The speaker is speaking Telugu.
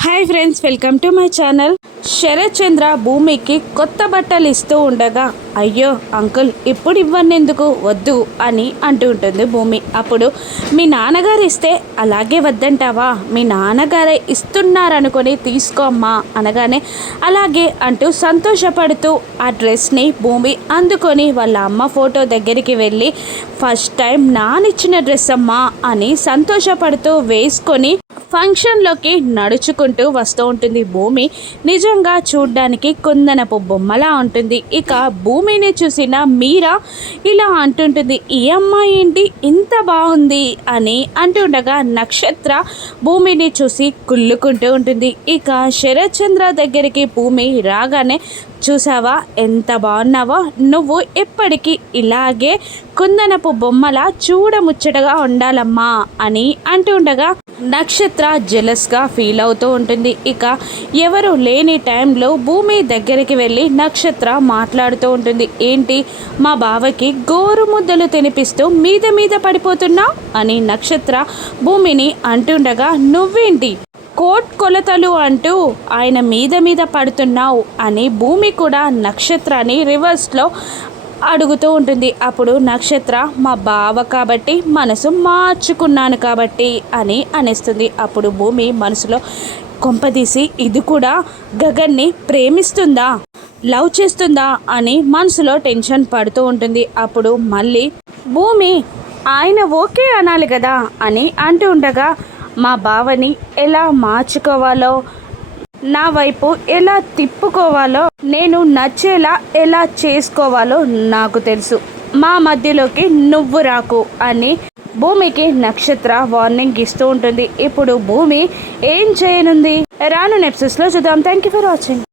Hi friends welcome to my channel. Sarath Chandra భూమికి కొత్త బట్టలు ఇస్తూ ఉండగా అయ్యో అంకుల్ ఇప్పుడు ఇవ్వండి ఎందుకు వద్దు అని అంటూ ఉంటుంది భూమి. అప్పుడు మీ నాన్నగారు ఇస్తే అలాగే వద్దంటావా? మీ నాన్నగారే ఇస్తున్నారనుకొని తీసుకోమ్మా అనగానే అలాగే అంటూ సంతోషపడుతూ ఆ డ్రెస్ని భూమి అందుకొని వాళ్ళ అమ్మ ఫోటో దగ్గరికి వెళ్ళి ఫస్ట్ టైం నానిచ్చిన డ్రెస్ అమ్మా అని సంతోషపడుతూ వేసుకొని ఫంక్షన్లోకి నడుచుకుంటూ వస్తూ ఉంటుంది భూమి. నిజంగా చూడ్డానికి కుందనపు బొమ్మలా ఉంటుంది. ఇక భూమిని చూసిన మీరా ఇలా అంటుంటుంది ఈ అమ్మాయి ఏంటి? ఇంత బాగుంది అని అంటుండగా నక్షత్ర భూమిని చూసి కుళ్ళుకుంటూ ఉంటుంది. ఇక శరత్చంద్ర దగ్గరికి భూమి రాగానే చూసావా? ఎంత బాగున్నావో? నువ్వు ఎప్పటికీ ఇలాగే కుందనపు బొమ్మలా చూడముచ్చటగా ఉండాలమ్మా అని అంటుండగా నక్షత్ర జెలస్గా ఫీల్ అవుతూ ఉంటుంది. ఇక ఎవరు లేని టైంలో భూమి దగ్గరికి వెళ్ళి నక్షత్ర మాట్లాడుతూ ఉంటుంది. ఏంటి? మా బావకి గోరు ముద్దలు తినిపిస్తూ మీద మీద పడిపోతున్నావు అని నక్షత్ర భూమిని అంటుండగా నువ్వేంటి? కోట్ కొలతలు అంటూ ఆయన మీద మీద పడుతున్నావు అని భూమి కూడా నక్షత్రాన్ని రివర్స్లో అడుగుతూ ఉంటుంది. అప్పుడు నక్షత్ర మా బావ కాబట్టి మనసు మార్చుకున్నాను కాబట్టి అని అనేస్తుంది. అప్పుడు భూమి మనసులో కొంపదీసి ఇది కూడా గగన్ని ప్రేమిస్తుందా? లవ్ చేస్తుందా? అని మనసులో టెన్షన్ పడుతూ ఉంటుంది. అప్పుడు మళ్ళీ భూమి ఆయన ఓకే అనాలి కదా అని అంటూ ఉండగా మా బావని ఎలా మార్చుకోవాలో నా వైపు ఎలా తిప్పుకోవాలో నేను నచ్చేలా ఎలా చేసుకోవాలో నాకు తెలుసు. మా మధ్యలోకి నువ్వు రాకు అని భూమికి నక్షత్ర వార్నింగ్ ఇస్తూ ఉంటుంది. ఇప్పుడు భూమి ఏం చేయనుంది? రాను నెప్సెస్లో చూద్దాం. Thank you for watching